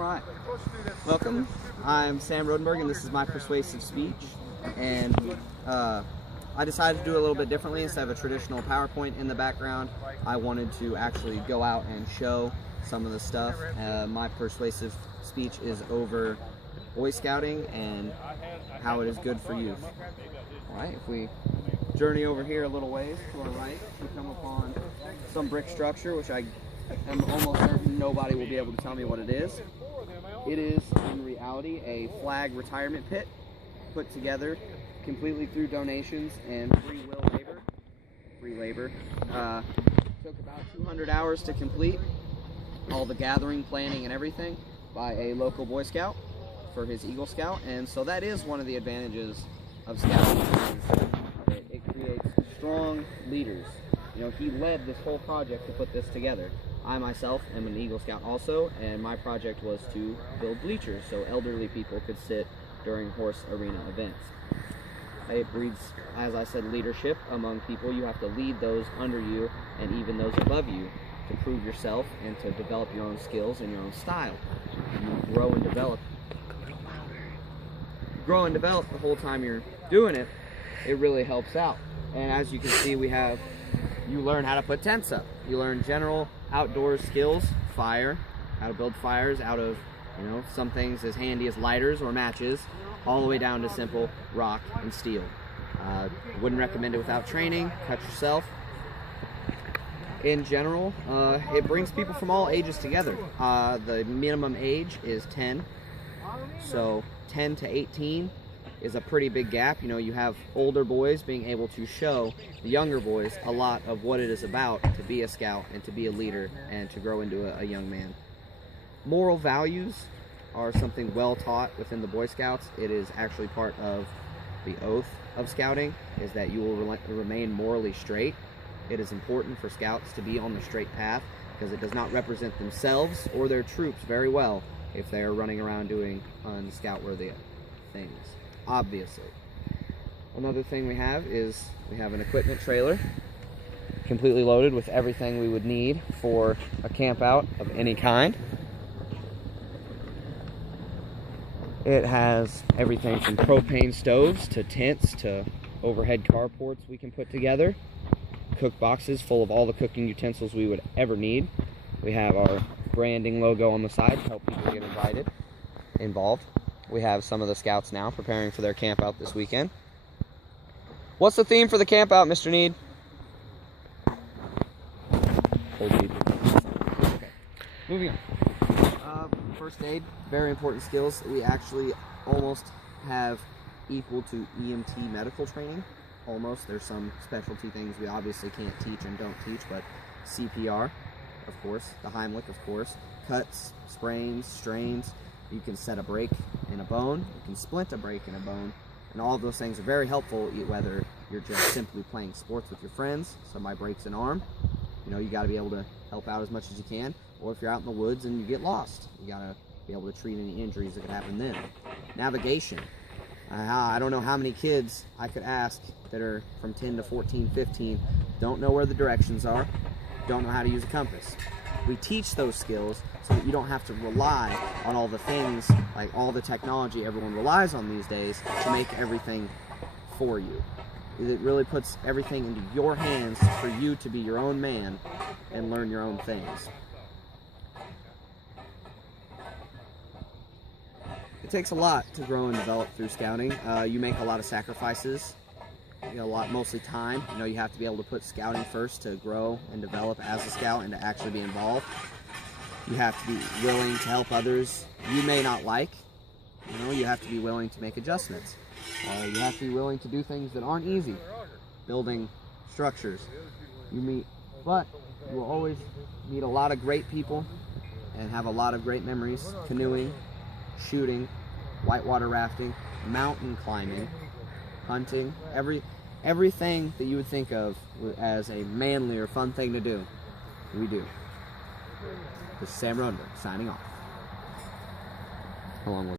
Alright, welcome. I'm Sam Rodenberg and this is my persuasive speech. And I decided to do it a little bit differently. Instead of a traditional PowerPoint in the background, I wanted to actually go out and show some of the stuff. My persuasive speech is over Boy Scouting and how it is good for youth. Alright, if we journey over here a little ways to our right, we come upon some brick structure, which I am almost certain nobody will be able to tell me what it is. It is, in reality, a flag retirement pit put together completely through donations and free labor. Took about 200 hours to complete, all the gathering, planning, and everything by a local Boy Scout for his Eagle Scout. And so that is one of the advantages of Scouting. It creates strong leaders. You know, he led this whole project to put this together. I myself am an Eagle Scout also, and my project was to build bleachers so elderly people could sit during horse arena events. It breeds, as I said, leadership among people. You have to lead those under you and even those above you to prove yourself and to develop your own skills and your own style. You grow and develop the whole time you're doing it. It really helps out. And as you can see, you learn how to put tents up. You learn general outdoor skills, fire, how to build fires out of, some things as handy as lighters or matches, all the way down to simple rock and steel. Wouldn't recommend it without training. Cut yourself. In general, it brings people from all ages together. The minimum age is 10, so 10 to 18 is a pretty big gap. You have older boys being able to show the younger boys a lot of what it is about to be a scout and to be a leader and to grow into a young man. Moral values are something well taught within the Boy Scouts. It is actually part of the oath of scouting, is that you will remain morally straight. It is important for scouts to be on the straight path because it does not represent themselves or their troops very well if they are running around doing unscout-worthy things. Obviously. Another thing we have is an equipment trailer completely loaded with everything we would need for a camp out of any kind. It has everything from propane stoves to tents to overhead carports we can put together, cook boxes full of all the cooking utensils we would ever need. We have our branding logo on the side to help people get involved. We have some of the scouts now preparing for their camp out this weekend. What's the theme for the camp out, Mr. Need? Old people. Okay, moving on. First aid, very important skills. We actually almost have equal to EMT medical training. Almost. There's some specialty things we obviously can't teach and don't teach, but CPR, of course, the Heimlich, of course, cuts, sprains, strains. You can set a break in a bone, you can splint a break in a bone, and all of those things are very helpful whether you're just simply playing sports with your friends, somebody breaks an arm, you got to be able to help out as much as you can, or if you're out in the woods and you get lost, you got to be able to treat any injuries that could happen then. Navigation. I don't know how many kids I could ask that are from 10 to 14, 15, don't know where the directions are, don't know how to use a compass. We teach those skills so that you don't have to rely on all the things, like all the technology everyone relies on these days to make everything for you. It really puts everything into your hands for you to be your own man and learn your own things. It takes a lot to grow and develop through scouting. You make a lot of sacrifices. Mostly time. You have to be able to put scouting first to grow and develop as a scout and to actually be involved. You have to be willing to help others you may not like. You have to be willing to make adjustments. You have to be willing to do things that aren't easy. Building structures. But you will always meet a lot of great people and have a lot of great memories. Canoeing, shooting, whitewater rafting, mountain climbing, hunting, everything that you would think of as a manly or fun thing to do, we do. This is Sam Rodenberg signing off. How long was it?